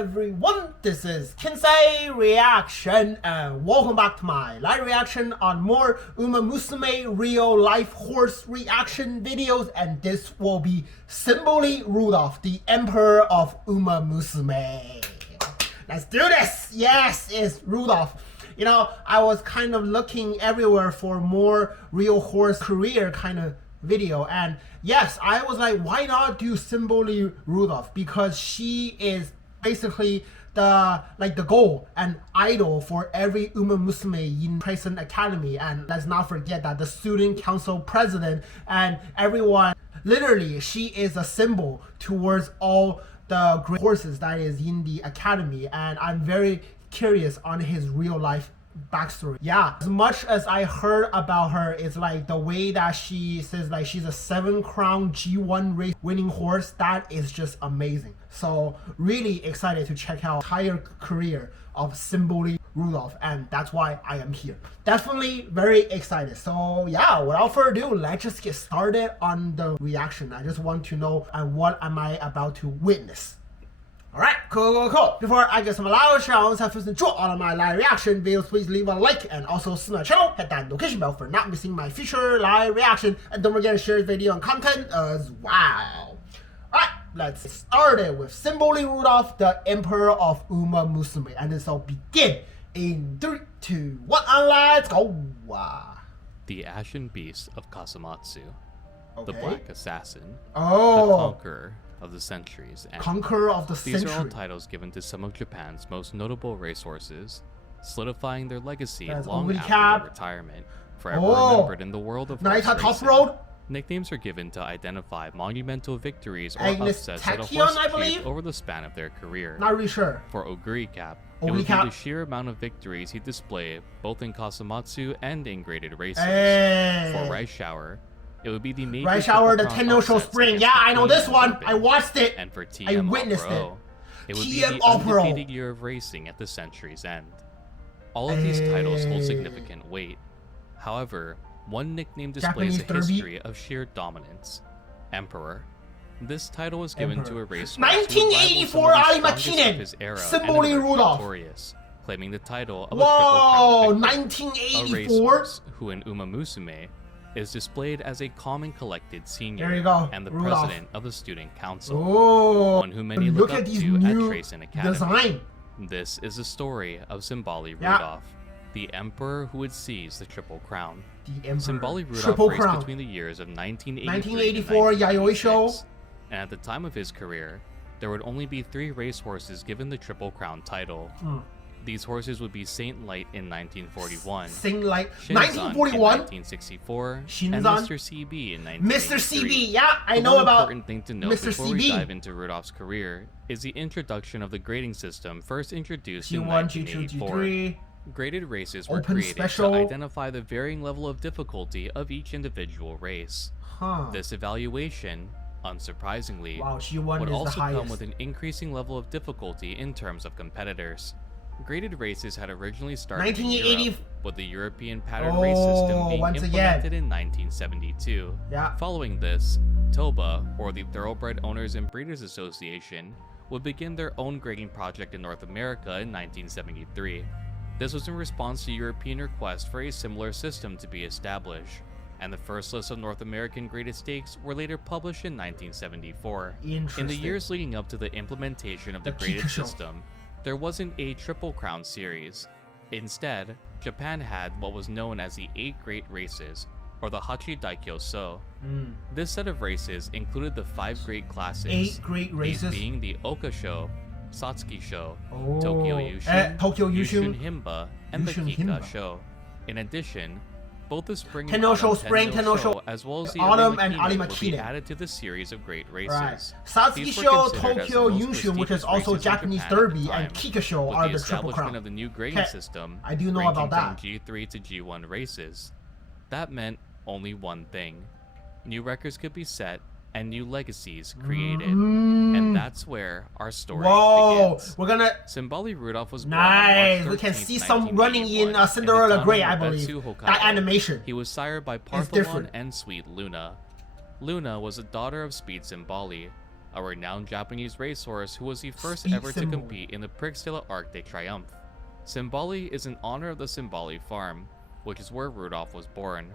everyone, this is Kinsei Reaction and welcome back to my live reaction on more Umamusume real life horse reaction videos, and this will be Symboli Rudolf, the Emperor of Umamusume. Let's do this! Yes, it's Rudolf. You know, I was kind of looking everywhere for more real horse career kind of video, and yes, I was like, why not do Symboli Rudolf, because she is basically the goal and idol for every Umamusume in Pyrrhixz Academy. And let's not forget that the student council president and everyone, literally she is a symbol towards all the great horses that is in the academy, and I'm very curious on his real life backstory. Yeah, as much as I heard about her, it's like the way that she says like she's a 7-crown G1 race winning horse, that is just amazing. So really excited to check out the entire career of Symboli Rudolf, and that's why I am here. Definitely very excited. So yeah, without further ado, let's just get started on the reaction. I just want to know what am I about to witness. Alright, cool. Before I get some live shows, have to enjoy all of my live reaction videos, please leave a like and also subscribe to my channel, hit that notification bell for not missing my future live reaction, and don't forget to share this video and content as well. Alright, let's get started with Symboli Rudolf, the Emperor of Umamusume, and this will begin in 3, 2, 1, and let's go! The Ashen Beast of Kasumatsu, Okay. the Black Assassin, the Oh, Conqueror of the Centuries, and Conqueror of the these are all Century. titles given to some of Japan's most notable racehorses, solidifying their legacy That's long only after Cap. their retirement, forever Oh. remembered in the world of horse Naita Top racing. Road. Nicknames are given to identify monumental victories or Agnes upsets that a Tachyon, horse I achieved believe? over the span of their career. Not really sure. For Oguri Cap, it Oguri would Cap. be the sheer amount of victories he displayed both in Kasumatsu and in graded races. Hey. For Rice Shower, it would be the major Rice Shower, the Triple Crown Tenno Show upsets Spring. against Yeah, the I know Queen this and one. Bourbon. I watched it. And for TM I witnessed Opero, it would be TM the Opero. undefeated year of racing at the century's end. All of these titles hold significant weight. However, one nickname displays Japanese a Derby. history of sheer dominance: Emperor. This title was given to a racehorse 1984 Ali Makinen, Symboli Rudolf. Claiming the title of Whoa, a triple crown victor. A 1984. racehorse who in Umamusume is displayed as a calm and collected senior There you go, and the Rudolph. president of the student council, Oh, one who many look up at these to new at Pyrrhixz Academy. design. This is the story of Symboli Yeah. Rudolf, the emperor who would seize the Triple Crown. The Emperor. Symboli Rudolf Triple raced Crown. between the years of 1983 1984 and Yayoi Show. 1986, and at the time of his career, there would only be 3 racehorses given the Triple Crown title. These horses would be Saint Light in 1941, Sing like Shinzan 1941. in 1964, and Shinzan. Mr. CB in 1983. Mr. CB. Yeah, I The know one about important thing to note Mr. before we CB. dive into Rudolph's career is the introduction of the grading system, first introduced in G1, G2, 1984. G3. Graded races were Open created special. to identify the varying level of difficulty of each individual race. Huh. This evaluation, unsurprisingly, Wow, G1 would is the also come highest. with an increasing level of difficulty in terms of competitors. Graded races had originally started in 1980 Europe, with the European pattern race system being once implemented again. in 1972. Yeah. Following this, TOBA, or the Thoroughbred Owners and Breeders Association, would begin their own grading project in North America in 1973. This was in response to European requests for a similar system to be established, and the first list of North American graded stakes were later published in 1974. In the years leading up to the implementation of the graded Kikasho. system, there wasn't a Triple Crown series. Instead, Japan had what was known as the 8 Great Races, or the Hachi Daikyo So. This set of races included the 5 great classics, 8 great these races. being the Oka Show, Satsuki Show, Oh. Tokyo Yushun, Tokyo Yushun Yushun. Himba, and Yushun the Kika Himba. Show. In addition, both the Spring Tenno and Show Autumn Spring, Tenno Tenno Show as well as the Autumn and Makinen Ali would be Makinen. added to the series of great races. Right. Satsuki These were Show, considered as the Tokyo most Yushun, which is prestigious also races in Japanese Japan at the Derby, time. and Kika Show With are the the Triple establishment Crown. of the new grading Okay, system, I do know ranging about that. from G3 to G1 races, that meant only one thing: new records could be set and new legacies created. And that's where our story begins. We're gonna Symboli Rudolf was born nice. on March We can 13th, see some running in 1981 Cinderella the Grey, town I of believe. Betsu, Hokkaido. That animation. He was sired by different. Partholon and Sweet Luna. Luna was a daughter of Speed Symboli, a renowned Japanese racehorse who was the first Speak ever to Symboli. compete in the Pyrrhixz de l'Arc de Triomphe. Symboli is in honor of the Symboli farm, which is where Rudolf was born.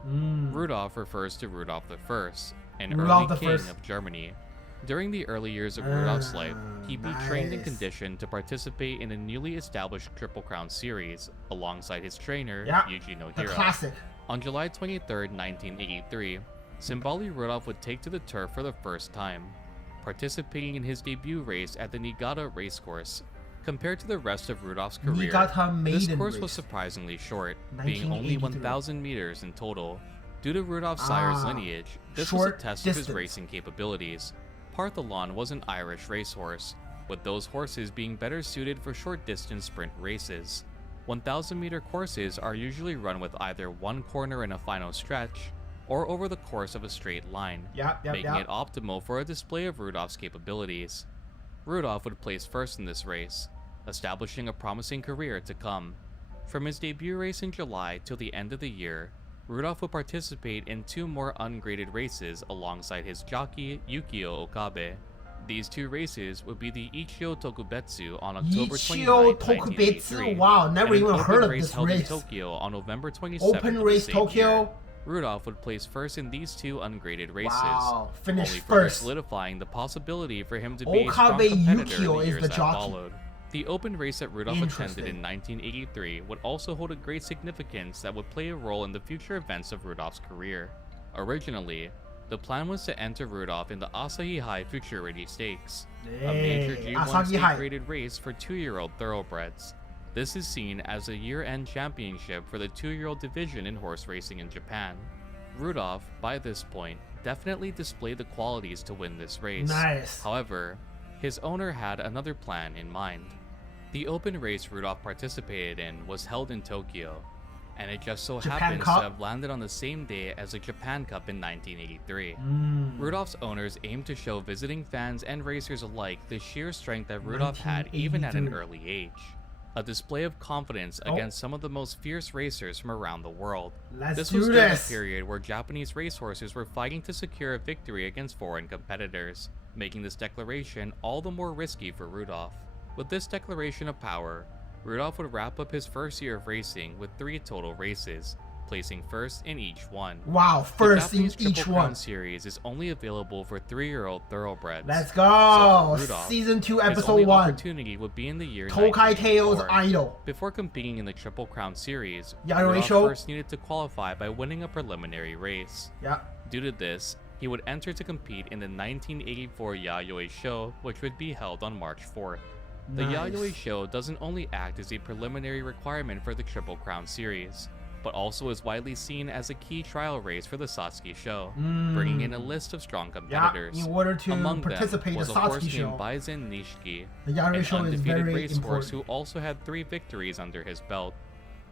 Rudolf refers to Rudolf I, an Rudolf early the king First. of Germany. During the early years of Rudolf's life, he'd be trained and Nice. conditioned to participate in a newly established Triple Crown series alongside his trainer, Yeah, Yuji The Nohira. classic. On July 23, 1983, Symboli Rudolf would take to the turf for the first time, participating in his debut race at the Niigata racecourse. Compared to the rest of Rudolf's career, Niigata this maiden course race. was surprisingly short, being only 1983. 1,000 meters in total. Due to Rudolf's sire's lineage, this was a short test of his distance. racing capabilities. Partholon was an Irish racehorse, with those horses being better suited for short-distance sprint races. 1,000-meter courses are usually run with either one corner in a final stretch, or over the course of a straight line, making it optimal for a display of Rudolf's capabilities. Rudolf would place first in this race, establishing a promising career to come. From his debut race in July till the end of the year, Rudolf would participate in 2 more ungraded races alongside his jockey Yukio Okabe. These 2 races would be the Ichio Tokubetsu on October 29, Ichio Tokubetsu. 1983, Wow, never and an even open heard of race this held in race. Tokyo on November 27th Open of the race same Tokyo. year. Rudolf would place first in these 2 ungraded races, Wow, finished only further first. solidifying the possibility for him to be a strong Okabe competitor in Yukio the is years the that jockey. followed. The open race that Rudolf attended in Interesting. 1983 would also hold a great significance that would play a role in the future events of Rudolf's career. Originally, the plan was to enter Rudolf in the Asahi High Futurity Stakes, a major Hey, G1 Asahi High. state-graded race for 2-year-old thoroughbreds. This is seen as a year-end championship for the 2-year-old division in horse racing in Japan. Rudolf, by this point, definitely displayed the qualities to win this race. Nice. However, his owner had another plan in mind. The open race Rudolf participated in was held in Tokyo, and it just so Japan happens Cup? to have landed on the same day as the Japan Cup in 1983. Rudolph's owners aimed to show visiting fans and racers alike the sheer strength that Rudolf had even at an 1983. early age. A display of confidence against some of the most fierce racers from around the world. Let's This do was during a this. period where Japanese racehorses were fighting to secure a victory against foreign competitors, making this declaration all the more risky for Rudolf. With this declaration of power, Rudolf would wrap up his first year of racing with 3 total races, placing first in each one. Wow, first the in Japanese Triple each Crown one. series is only available for 3-year-old thoroughbreds. Let's So go. for Rudolf, Season 2, his episode only 1. opportunity would be in the year Tokai Teo's 1984. idol. Before competing in the Triple Crown series, Yayoi Rudolf Show. first needed to qualify by winning a preliminary race. Yeah. Due to this, he would enter to compete in the 1984 Yayoi Show, which would be held on March 4th. The Nice. Yayoi Show doesn't only act as a preliminary requirement for the Triple Crown series, but also is widely seen as a key trial race for the Satsuki Show, bringing in a list of strong competitors. In order to Among participate them in was the a horse Satsuki show, named Baizen Nishiki, the Yayoi an show is undefeated very racehorse important. who also had 3 victories under his belt.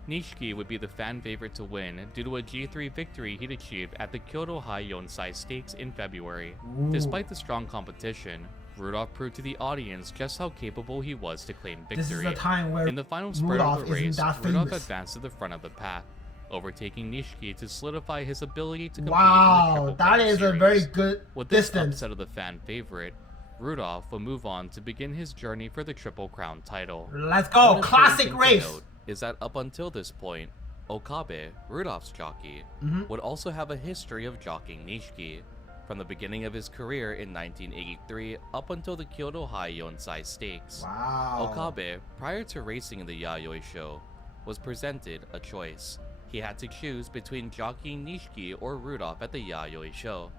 Nishiki would be the fan favorite to win due to a G3 victory he'd achieved at the Kyoto High Yonsai Stakes in February. Ooh. Despite the strong competition, Rudolf proved to the audience just how capable he was to claim victory. This is the time where In the final sprint Rudolf of the race, isn't that Rudolf famous. advanced to the front of the pack, overtaking Nishiki to solidify his ability to compete in the Wow, Triple that Crown is a series. very good With this distance. upset of the fan favorite, Rudolf will move on to begin his journey for the Triple Crown title. Let's go, One classic important thing to race. note is that up until this point, Okabe, Rudolph's jockey, Mm-hmm. would also have a history of jockeying Nishiki, from the beginning of his career in 1983 up until the Kyoto High Yonsai Stakes. Wow. Okabe, prior to racing in the Yayoi Show, was presented a choice. He had to choose between jockeying Nishiki or Rudolph at the Yayoi Show.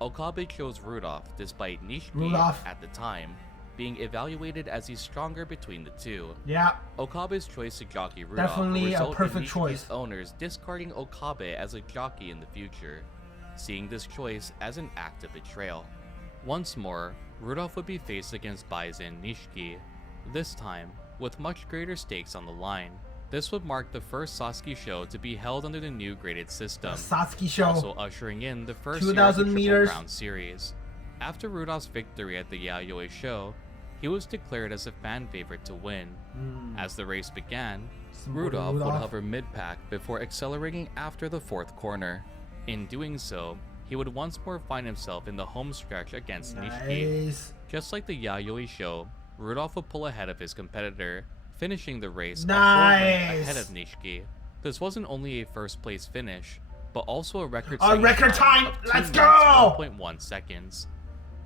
Okabe chose Rudolph despite Nishiki, Rudolph. at the time, being evaluated as the stronger between the two. Yeah, Okabe's choice to jockey Rudolph Definitely would a result perfect in Nishiki's choice. owners discarding Okabe as a jockey in the future, seeing this choice as an act of betrayal. Once more, Rudolph would be faced against Baizen Nishiki, this time with much greater stakes on the line. This would mark the first Satsuki show to be held under the new graded system, Satsuki show. also ushering in the first year of 2,000 the Triple meters. Crown series. After Rudolph's victory at the Yayoi Show, he was declared as a fan favorite to win. As the race began, Symboli Rudolph would hover mid-pack before accelerating after the 4th corner. In doing so, he would once more find himself in the home stretch against Nishiki. Nice. Just like the Yayoi show, Rudolf would pull ahead of his competitor, finishing the race a whole Nice. length ahead of Nishiki. This wasn't only a first place finish, but also a record time. of 2 Let's minutes, go. 1.1 seconds.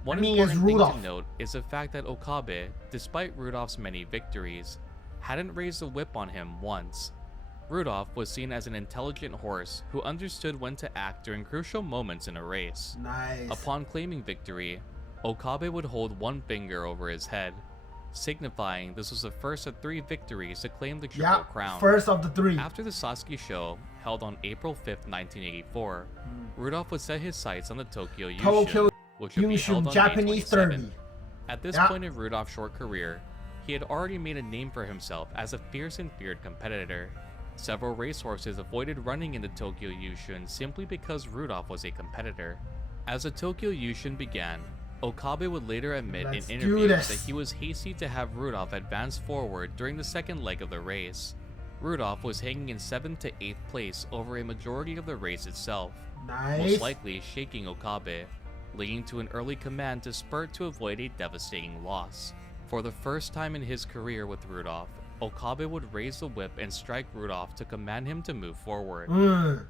One I mean, it's important thing Rudolf. to note is the fact that Okabe, despite Rudolph's many victories, hadn't raised a whip on him once. Rudolf was seen as an intelligent horse who understood when to act during crucial moments in a race. Nice. Upon claiming victory, Okabe would hold one finger over his head, signifying this was the first of 3 victories to claim the Triple Crown. First of the 3. After the Sasuke show, held on April 5th, 1984, Rudolf would set his sights on the Tokyo Yushin, which would be held on Japanese May 27th. 30. At this point in Rudolph's short career, he had already made a name for himself as a fierce and feared competitor. Several racehorses avoided running in the Tokyo Yushin simply because Rudolf was a competitor. As the Tokyo Yushin began, Okabe would later admit in interviews that he was hasty to have Rudolf advance forward during the second leg of the race. Rudolf was hanging in 7th to 8th place over a majority of the race itself, most likely shaking Okabe, leading to an early command to spurt to avoid a devastating loss. For the first time in his career with Rudolf, Okabe would raise the whip and strike Rudolf to command him to move forward.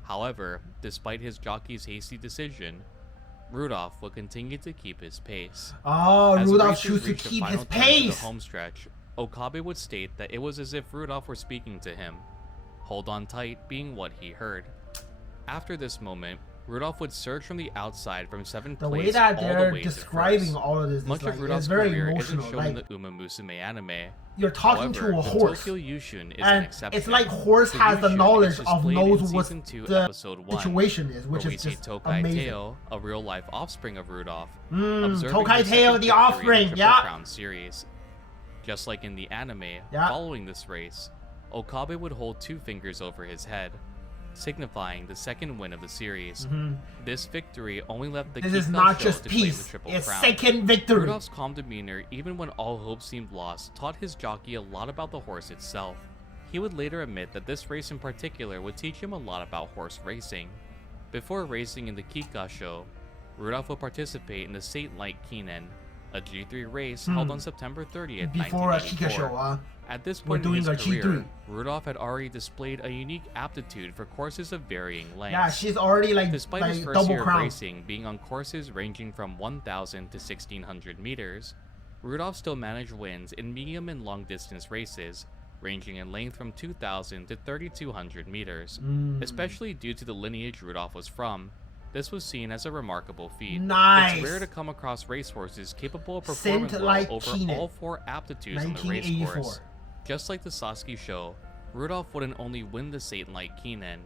However, despite his jockey's hasty decision, Rudolf would continue to keep his pace. Oh, As Rudolf chose to keep his pace. The home stretch, Okabe would state that it was as if Rudolf were speaking to him, "Hold on tight" being what he heard. After this moment, Rudolf would surge from the outside from 7th The place way that all the they're way to describing first. all of this is Much like, of Rudolph's it's very career emotional. isn't shown in Like, the Umamusume anime. you're talking However, to a the horse, Tokyo Yushin is an and exception. it's like horse The has the Yushin knowledge is of displayed knows in what Season 2, the Episode 1, situation is, which where we is see just Tokai amazing. Teo, a real-life offspring of Rudolph, Tokai his Teo, second the victory in offspring, Triple yeah. Crown series. Just like in the anime, Yeah. following this race, Okabe would hold 2 fingers over his head, signifying the second win of the series. This victory only left the This is Kika not show just to claim the peace, Triple it's Crown. second victory. Rudolph's calm demeanor, even when all hope seemed lost, taught his jockey a lot about the horse itself. He would later admit that this race in particular would teach him a lot about horse racing. Before racing in the Kika show, Rudolph would participate in the Saint Light Kinen, a G3 race held on September 30th, Before a 1984. Kika show, At this we're point in doing his a career, G3. Rudolph had already displayed a unique aptitude for courses of varying lengths. Yeah, she's already like Despite his first double year of crown. racing being on courses ranging from 1,000 to 1,600 meters, Rudolph still managed wins in medium and long distance races, ranging in length from 2,000 to 3,200 meters. Especially due to the lineage Rudolph was from, this was seen as a remarkable feat. Nice. It's rare to come across racehorses capable of performing Saint well Light over Kinen, all 4 aptitudes on the race 1984. course. Just like the Sasuke show, Rudolph wouldn't only win the Saint Light Kinen,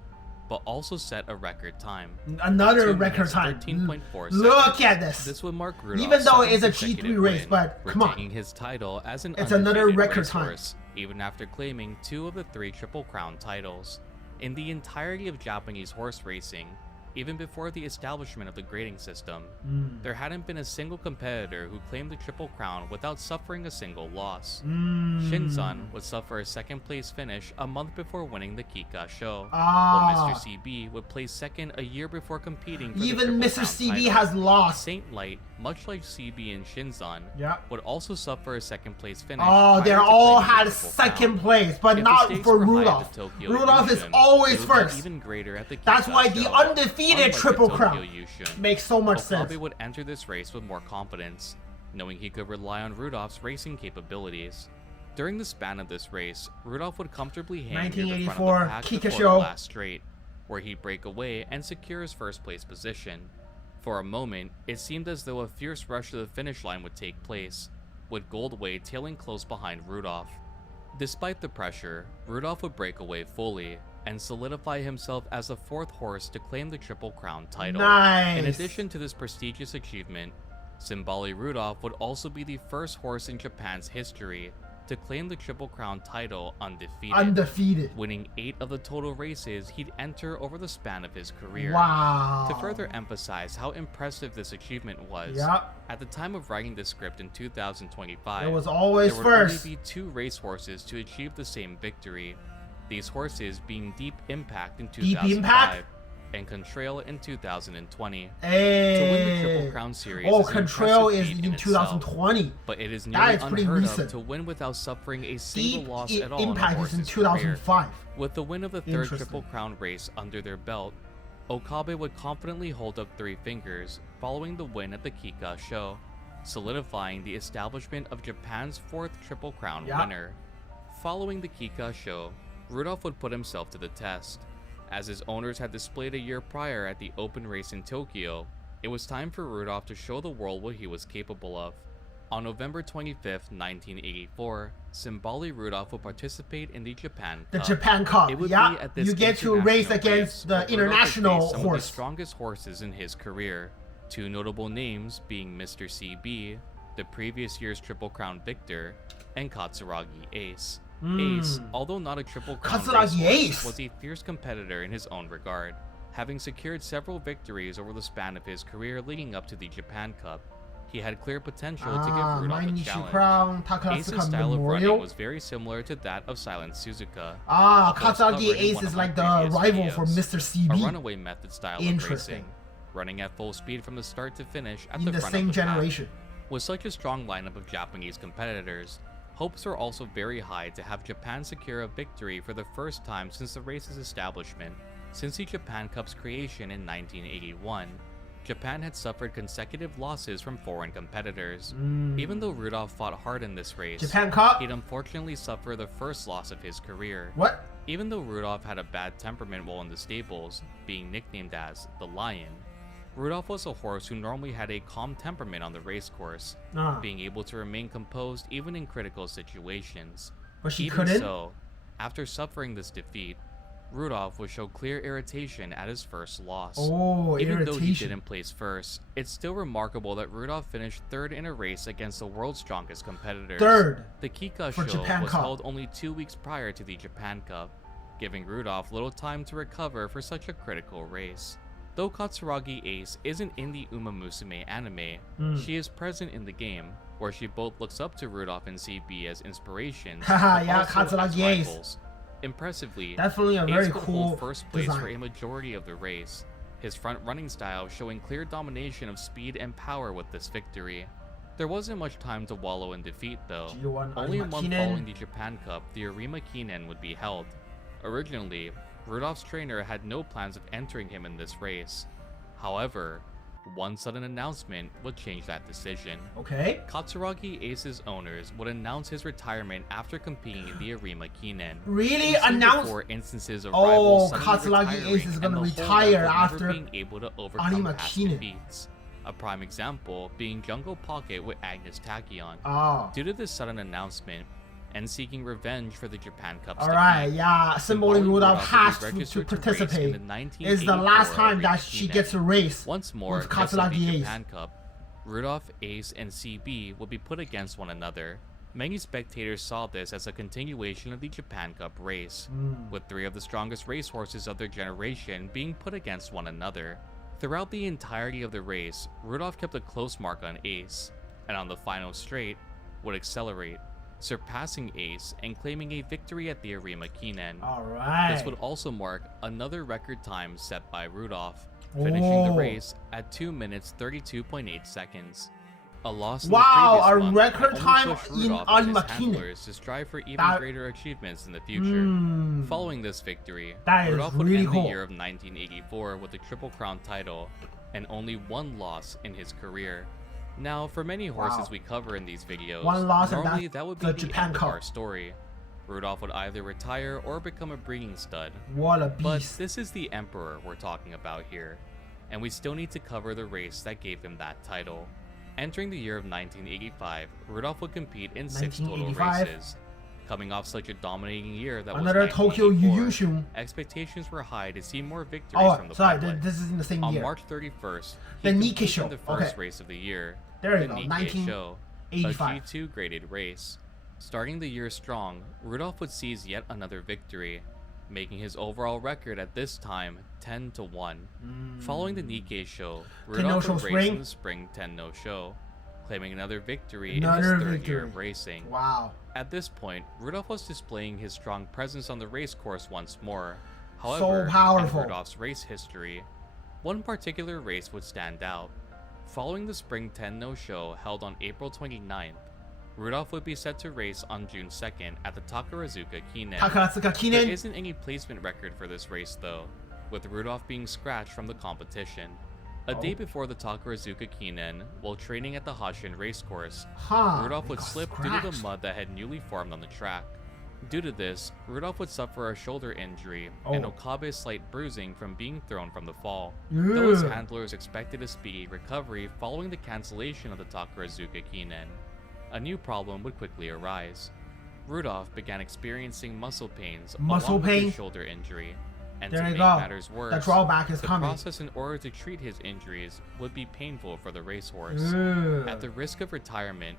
but also set a record time. Another 2 record minutes, time. 13.4 Look seconds. at this. This would mark Rudolph's Even though second it's a G3 consecutive race, win, but come on. retaining his title as an It's another undefeated record time. racehorse, even after claiming 2 of the 3 Triple Crown titles. In the entirety of Japanese horse racing, even before the establishment of the grading system, there hadn't been a single competitor who claimed the Triple Crown without suffering a single loss. Shinzan would suffer a second-place finish a month before winning the Kika show, while Mr. CB would place second a year before competing for Even the Mr. Triple CB Crown title. has lost. Saint Light, much like CB and Shinzan, Yeah. would also suffer a second-place finish. Oh, they prior to all claiming the had Triple second Crown. place, but If the not stakes for were high at Rudolph. the Tokyo Rudolph is Yushin, always it would be first. even greater at the That's Kika why the show. undefeated Unlike the Triple Tokyo Crown Yushin, makes so much Okabe sense. would enter this race with more confidence, knowing he could rely on Rudolph's racing capabilities. During the span of this race, Rudolph would comfortably hang near the front of 1984 the pack Kika before show. the last straight, where he'd break away and secure his first place position. For a moment, it seemed as though a fierce rush to the finish line would take place, with Goldway tailing close behind Rudolph. Despite the pressure, Rudolph would break away fully, and solidify himself as the 4th horse to claim the Triple Crown title. Nice. In addition to this prestigious achievement, Symboli Rudolf would also be the first horse in Japan's history to claim the Triple Crown title undefeated, winning 8 of the total races he'd enter over the span of his career. Wow. To further emphasize how impressive this achievement was, at the time of writing this script in 2025, it was always there would first. only be 2 racehorses to achieve the same victory. These horses being Deep Impact in 2005 Deep Impact? and Contrail in 2020. Hey. To win the Triple Crown Series Oh, is an Contrail impressive is feat in in itself, 2020. but it is That nearly is pretty unheard recent. of to win without suffering a single Deep loss at all in a Impact is in horse's career. 2005. With the win of the third Interesting. Triple Crown race under their belt, Okabe would confidently hold up 3 fingers following the win at the Kika show, solidifying the establishment of Japan's 4th Triple Crown winner. Following the Kika show, Rudolf would put himself to the test. As his owners had displayed a year prior at the open race in Tokyo, it was time for Rudolf to show the world what he was capable of. On November 25th, 1984, Symboli Rudolf would participate in the Japan Cup. The Japan Cup, It would yeah. be at this You get to race international against race the where Rudolf would international face some of the horse. strongest horses in his career. 2 notable names being Mr. CB, the previous year's Triple Crown victor, and Katsuragi Ace. Ace, although not a Triple Crown Katsuragi racehorse, Ace was a fierce competitor in his own regard, having secured several victories over the span of his career leading up to the Japan Cup. He had clear potential to give Rudolf a challenge. Crown, Ace's Takatsuka style of running Memorial. was very similar to that of Silent Suzuka. Katsuragi covered in Ace one is of my like the previous rival for videos. Mr. A CB runaway method style of Interesting. racing, running at full speed from the start to finish at in the the front same of the pack. generation. With such a strong lineup of Japanese competitors, hopes are also very high to have Japan secure a victory for the first time since the race's establishment. Since the Japan Cup's creation in 1981, Japan had suffered consecutive losses from foreign competitors. Even though Rudolf fought hard in this race, Japan Cup? he'd unfortunately suffer the first loss of his career. What? Even though Rudolf had a bad temperament while in the stables, being nicknamed as the Lion, Rudolf was a horse who normally had a calm temperament on the racecourse, being able to remain composed even in critical situations. But she Even couldn't? so, after suffering this defeat, Rudolf would show clear irritation at his first loss. Oh, Even though he irritation. didn't place first, it's still remarkable that Rudolf finished 3rd in a race against the world's strongest competitors. 3rd The Kika for show Japan was Cup. held only 2 weeks prior to the Japan Cup, giving Rudolf little time to recover for such a critical race. Though Katsuragi Ace isn't in the Umamusume anime, she is present in the game, where she both looks up to Rudolf and CB as inspirations, Haha, but yeah, also as Katsuragi Ace. rivals. Impressively, Definitely a Ace very would cool hold first place design. for a majority of the race, his front running style showing clear domination of speed and power with this victory. There wasn't much time to wallow in defeat though. G1 Only a Arima month Kinen. following the Japan Cup, the Arima Kinen would be held. Originally, Rudolph's trainer had no plans of entering him in this race. However, one sudden announcement would change that decision. Okay. Katsuragi Ace's owners would announce his retirement after competing in the Arima Kinen. Really? We've seen Announced? before instances of Oh, rivals suddenly Katsuragi retiring Ace is gonna and the retire holdup of after never being able to overcome Arima past Kinen. defeats. A prime example being Jungle Pocket with Agnes Tachyon. Oh. Due to this sudden announcement, and seeking revenge for the Japan Cup's Alright, defeat, yeah. Symboli Symboli Rudolf will be has to registered race participate. in the It's the last 1984 time that Arima she Kinen. gets a race Once more, with just like the Katsuragi Ace. Japan Cup, Rudolf, Ace, and CB will be put against one another. Many spectators saw this as a continuation of the Japan Cup race, with 3 of the strongest racehorses of their generation being put against one another. Throughout the entirety of the race, Rudolf kept a close mark on Ace, and on the final straight, would accelerate, surpassing Ace and claiming a victory at the Arima Kinen. Alright. This would also mark another record time set by Rudolf, finishing the race at 2 minutes 32.8 seconds. A loss in Wow, the previous a month record had only time pushed in Rudolf and his Arima Kinen. handlers to strive for even That- greater achievements in the future. Following this victory, That is Rudolf would really end cool. the year of 1984 with the Triple Crown title and only 1 loss in his career. Now, for many horses Wow. we cover in these videos, 1 loss and normally that's that would be the the Japan end of Cup. our story. Rudolf would either retire or become a breeding stud. What a But beast. this is the Emperor we're talking about here, and we still need to cover the race that gave him that title. Entering the year of 1985, Rudolf would compete in 6 total 1985. races. Coming off such a dominating year that Another was Tokyo 1984, Yuyushu. expectations were high to see more victories Oh, from the sorry, public. this is in the same On year. March 31st, The he Nikkei competed show. in the first Okay. race of the year, There you the go, Nikkei show, a 1985. G2 graded race. Starting the year strong, Rudolf would seize yet another victory, making his overall record at this time 10-1. Following the Nikkei show, Rudolf no-show would race spring? in the spring 10 no-show, claiming another victory in Another his 3rd victory. year of racing. Wow. At this point, Rudolf was displaying his strong presence on the race course once more, However, powerful. in Rudolph's race history, one particular race would stand out. Following the Spring Tenno show held on April 29th, Rudolph would be set to race on June 2nd at the Takarazuka Kinen. There isn't any placement record for this race though, with Rudolph being scratched from the competition. A day before the Takarazuka Kinen, while training at the Hashin racecourse, Rudolph would slip due to the mud that had newly formed on the track. Due to this, Rudolph would suffer a shoulder injury and Okabe's slight bruising from being thrown from the fall. Though his handlers expected a speedy recovery following the cancellation of the Takarazuka Kinen, a new problem would quickly arise. Rudolph began experiencing muscle pains along with his shoulder injury. And to make matters worse, the drawback is coming. The process in order to treat his injuries would be painful for the racehorse. At the risk of retirement,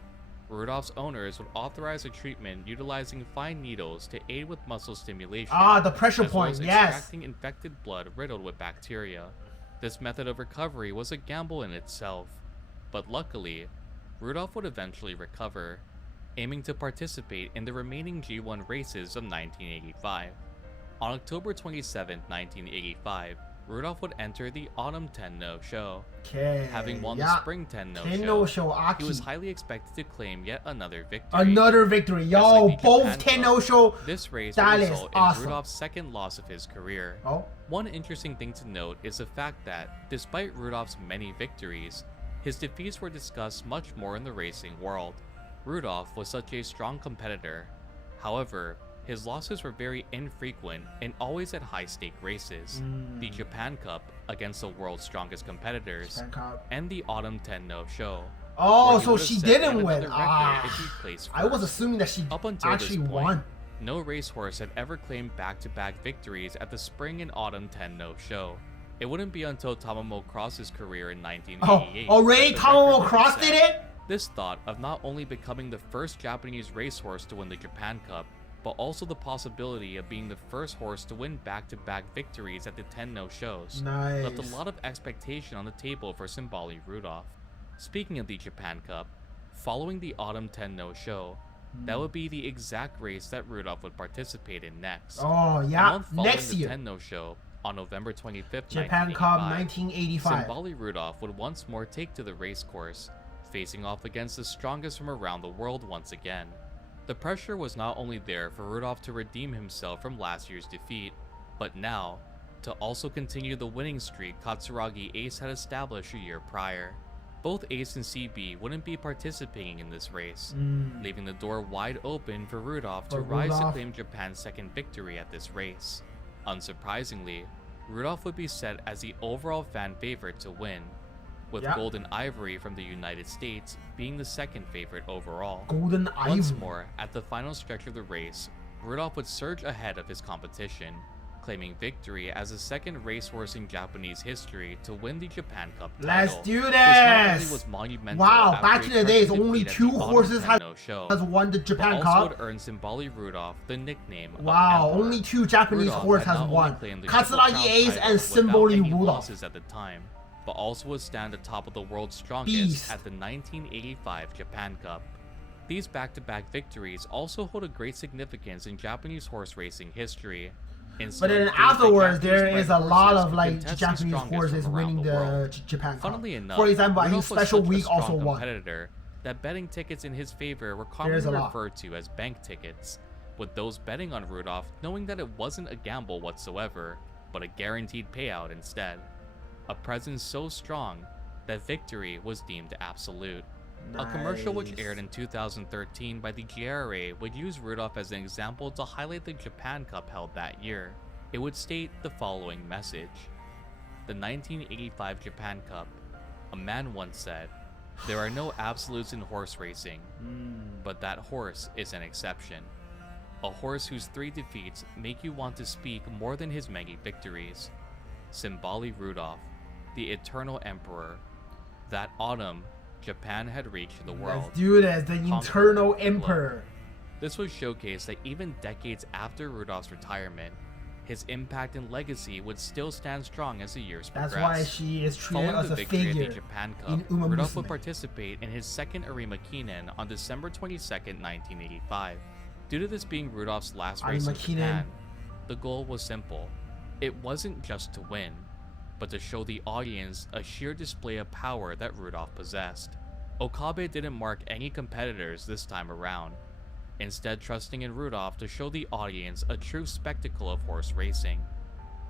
Rudolph's owners would authorize a treatment utilizing fine needles to aid with muscle stimulation. The pressure point, as well as extracting infected blood riddled with bacteria. This method of recovery was a gamble in itself, but luckily, Rudolph would eventually recover, aiming to participate in the remaining G1 races of 1985. On October 27, 1985, Rudolph would enter the Autumn Tenno show. Having won the Spring Tenno show, he was highly expected to claim yet another victory. Yo, like both Tenno show. This race would result in Rudolph's second loss of his career. Oh. One interesting thing to note is the fact that, despite Rudolph's many victories, his defeats were discussed much more in the racing world. Rudolph was such a strong competitor. However, his losses were very infrequent and always at high-stake races. The Japan Cup against the world's strongest competitors, and the Autumn Tenno show. Oh, so she didn't win. If he placed I was assuming that she Up until actually this point, won. No racehorse had ever claimed back-to-back victories at the Spring and Autumn Tenno show. It wouldn't be until Tamamo Cross's career in 1988. Already Tamamo Cross did it? This thought of not only becoming the first Japanese racehorse to win the Japan Cup, but also the possibility of being the first horse to win back-to-back victories at the Tenno shows, left a lot of expectation on the table for Symboli Rudolf. Speaking of the Japan Cup, following the Autumn Tenno show, that would be the exact race that Rudolf would participate in next. Oh yeah, a month following next year. The Tenno show, on November 25th, Japan Cup 1985. Symboli Rudolf would once more take to the racecourse, facing off against the strongest from around the world once again. The pressure was not only there for Rudolf to redeem himself from last year's defeat, but now, to also continue the winning streak Katsuragi Ace had established a year prior. Both Ace and CB wouldn't be participating in this race, leaving the door wide open for Rudolf to rise to claim Japan's second victory at this race. Unsurprisingly, Rudolf would be set as the overall fan favorite to win, with Golden Ivory from the United States being the second favorite overall. Golden Ivory. Once more, at the final stretch of the race, Rudolf would surge ahead of his competition, claiming victory as the second racehorse in Japanese history to win the Japan Cup title. Let's do this! Not only was monumental wow, back in the days, defeat only at two the horses has won the but Japan also Cup. would earn Symboli Rudolf the nickname of Wow, Emperor. only two Japanese Rudolf horses had has not won. only claimed the Katsuragi Triple Ace Crown and title Symboli without any Rudolf. losses at the time, but also would stand atop of the world's strongest Beast. at the 1985 Japan Cup. These back-to-back victories also hold a great significance in Japanese horse racing history. But then afterwards, there is a lot of like Japanese horses winning the Japan Cup. Funnily enough, For example, I think Rudolf was Special such a Week strong also won. competitor that betting tickets in his favor were commonly referred to as bank tickets, with those betting on Rudolf knowing that it wasn't a gamble whatsoever, but a guaranteed payout instead. A presence so strong that victory was deemed absolute. A commercial which aired in 2013 by the GRA would use Rudolf as an example to highlight the Japan Cup held that year. It would state the following message. The 1985 Japan Cup. A man once said, "There are no absolutes in horse racing, but that horse is an exception. A horse whose 3 defeats make you want to speak more than his many victories. Symboli Rudolf, the eternal emperor. That autumn, Japan had reached the world." Let's do this, the eternal emperor. This was showcased that even decades after Rudolph's retirement, his impact and legacy would still stand strong as the years progressed. That's why she is treated Following as the a victory figure at the Japan Cup, in Umamusume. Rudolph would participate in his second Arima Kinen on December 22nd, 1985. Due to this being Rudolph's last race in Arima Kinen. Japan, the goal was simple: It wasn't just to win, but to show the audience a sheer display of power that Rudolf possessed. Okabe didn't mark any competitors this time around, instead trusting in Rudolf to show the audience a true spectacle of horse racing.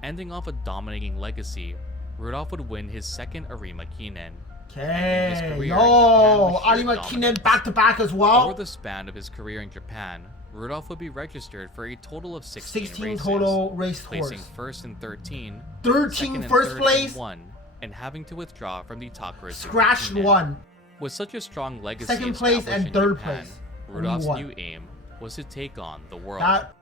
Ending off a dominating legacy, Rudolf would win his second Arima Kinen. Okay, yo, Arima Kinen back to back as well. Over the span of his career in Japan, Rudolf would be registered for a total of 16 races, total race placing horse. first in 13, 13 second and first third place, in 1, and having to withdraw from the Takara scratched Kinen. 1. With such a strong legacy Second place established and in third Japan, place. Rudolph's Only new aim was to take on the world. That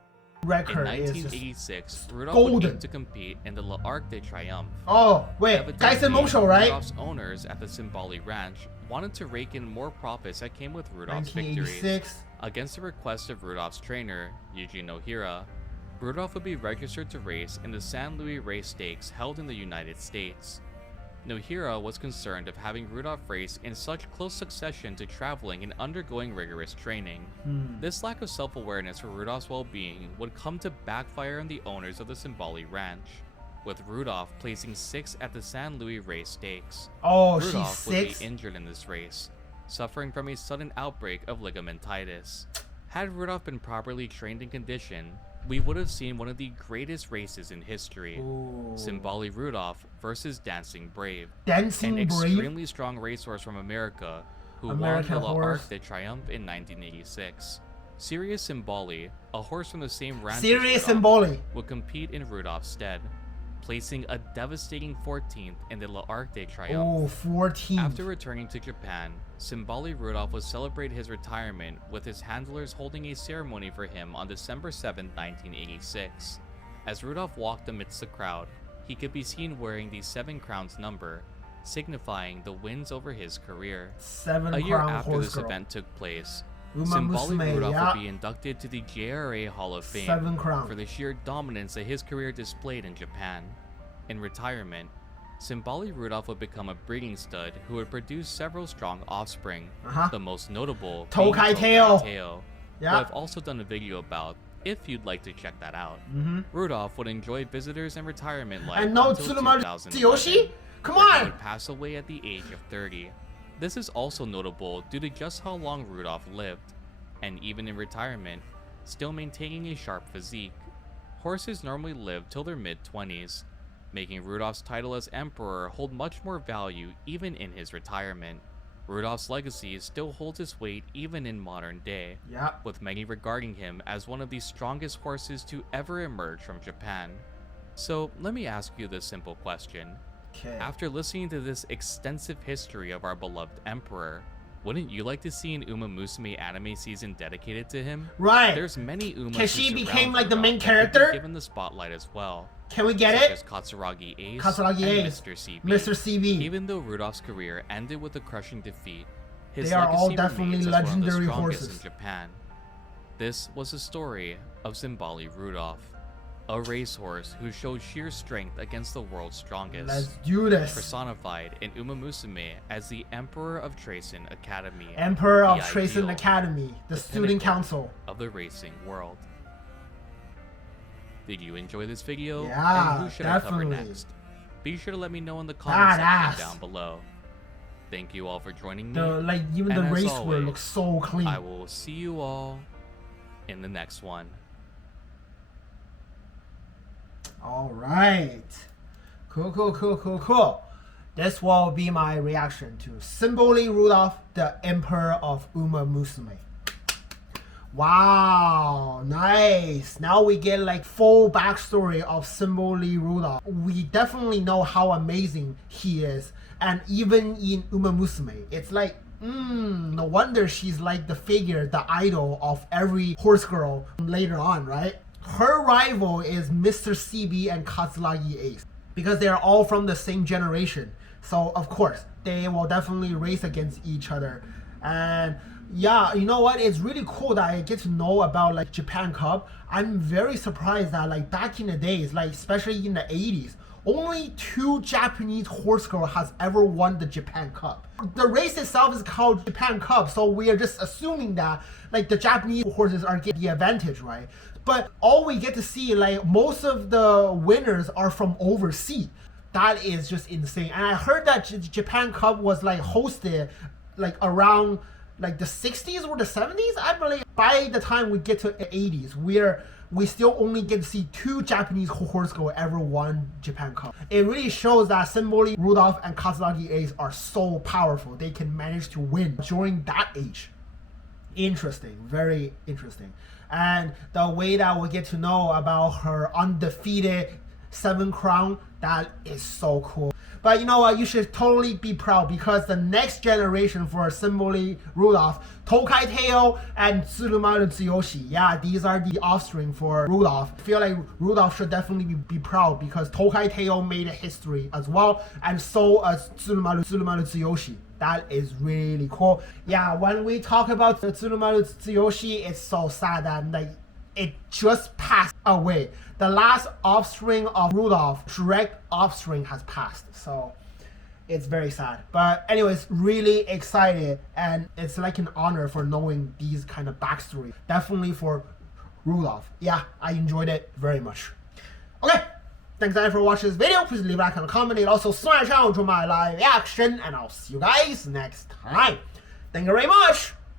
In record is 1986, Rudolf golden. would aim to compete in the L'Arc de Triomphe. Oh, wait, Evidently, Gaisen Mosho, right? Rudolph's owners at the Symboli Ranch wanted to rake in more profits that came with Rudolph's victories. 1986. Against the request of Rudolph's trainer, Yuji Nohira, Rudolph would be registered to race in the San Luis Race Stakes held in the United States. Nohira was concerned of having Rudolph race in such close succession to traveling and undergoing rigorous training. This lack of self-awareness for Rudolph's well-being would come to backfire on the owners of the Symboli Ranch, with Rudolph placing 6th at the San Luis Race Stakes. Oh, Rudolph she's would 6. be injured in this race, suffering from a sudden outbreak of ligamentitis. Had Rudolph been properly trained and conditioned, we would have seen one of the greatest races in history. Ooh. Symboli Rudolf versus Dancing Brave, Dancing an Brave. extremely strong racehorse from America who American won the horse. L'Arc de Triomphe in 1986. Sirius Symboli, a horse from the same ranch as Serious Rudolph, Symboli. would compete in Rudolph's stead, placing a devastating 14th in the L'Arc de Triomphe. Oh, 14. After returning to Japan, Symboli Rudolph would celebrate his retirement with his handlers holding a ceremony for him on December 7, 1986. As Rudolph walked amidst the crowd, he could be seen wearing the 7 crowns number, signifying the wins over his career. 7 A year crown after horse this girl. event took place, Umamusume, Symboli Rudolph yeah. would be inducted to the JRA Hall of Fame 7 crown. for the sheer dominance that his career displayed in Japan. In retirement, Symboli Rudolph would become a breeding stud who would produce several strong offspring, the most notable being Tokai Tokai Tail. Tail, who Yeah. I've also done a video about if you'd like to check that out. Rudolph would enjoy visitors and retirement life And no until Tsurumaru 2011, Tsuyoshi? Come where he on! would pass away at the age of 30. This is also notable due to just how long Rudolph lived, and even in retirement, still maintaining a sharp physique. Horses normally live till their mid-20s, making Rudolph's title as emperor hold much more value even in his retirement. Rudolph's legacy still holds its weight even in modern day, Yeah. with many regarding him as one of the strongest horses to ever emerge from Japan. So let me ask you this simple question. Okay. After listening to this extensive history of our beloved emperor, wouldn't you like to see an Umamusume anime season dedicated to him? Right. There's many Umas Can she who became surround like the Rudolph main that could be character? given the spotlight as well, Can we get such it? as Katsuragi Ace Katsuragi and Ace. Mr. CB. Mr. CB. Even though Rudolph's career ended with a crushing defeat, his They are all legacy definitely remains as one of the legendary strongest horses. in Japan. This was the story of Symboli Rudolf, a racehorse who showed sheer strength against the world's strongest, Let's do this. personified in Umamusume as the Emperor of Tracen Academy, Emperor of the Tracen ideal, Academy, the student pinnacle council. of the racing world. Did you enjoy this video? Yeah, And who should I definitely. cover next? Be sure to let me know in the comment Badass. section down below. Thank you all for joining me. The like even the And as race wheel always, looks so clean. I will see you all in the next one. All right. Cool. This will be my reaction to Symboli Rudolf, the Emperor of Umamusume. Wow, nice. Now we get like full backstory of Symboli Rudolf. We definitely know how amazing he is. And even in Umamusume, it's like, no wonder she's like the figure, the idol of every horse girl later on, right? Her rival is Mr. CB and Katsuragi Ace because they are all from the same generation. So of course, they will definitely race against each other. And yeah, you know what? It's really cool that I get to know about like Japan Cup. I'm very surprised that like back in the days, like especially in the 80s, only 2 Japanese horse girl has ever won the Japan Cup. The race itself is called Japan Cup, so we are just assuming that like the Japanese horses are getting the advantage, right? But all we get to see, like most of the winners are from overseas. That is just insane. And I heard that Japan Cup was like hosted like around like the 60s or the 70s, I believe. By the time we get to the 80s, we still only get to see 2 Japanese horse girls ever won Japan Cup. It really shows that Symboli Rudolf and Katsuragi Ace are so powerful. They can manage to win during that age. Interesting, very interesting. And the way that we get to know about her undefeated 7 crown, that is so cool. But you know what, you should totally be proud because the next generation for Symboli Rudolf, Tokai Teo and Tsurumaru Tsuyoshi, yeah, these are the offspring for Rudolf. I feel like Rudolf should definitely be proud because Tokai Teo made a history as well, and so as Tsurumaru Tsuyoshi. That is really cool. Yeah, when we talk about Tsurumaru Tsuyoshi, it's so sad that like it just passed away. The last offspring of Rudolf, direct offspring, has passed. So it's very sad. But anyways, really excited, and it's like an honor for knowing these kind of backstory. Definitely for Rudolf. Yeah, I enjoyed it very much. Okay, thanks guys for watching this video. Please leave a like and a comment, and also subscribe to my live reaction, and I'll see you guys next time. Thank you very much.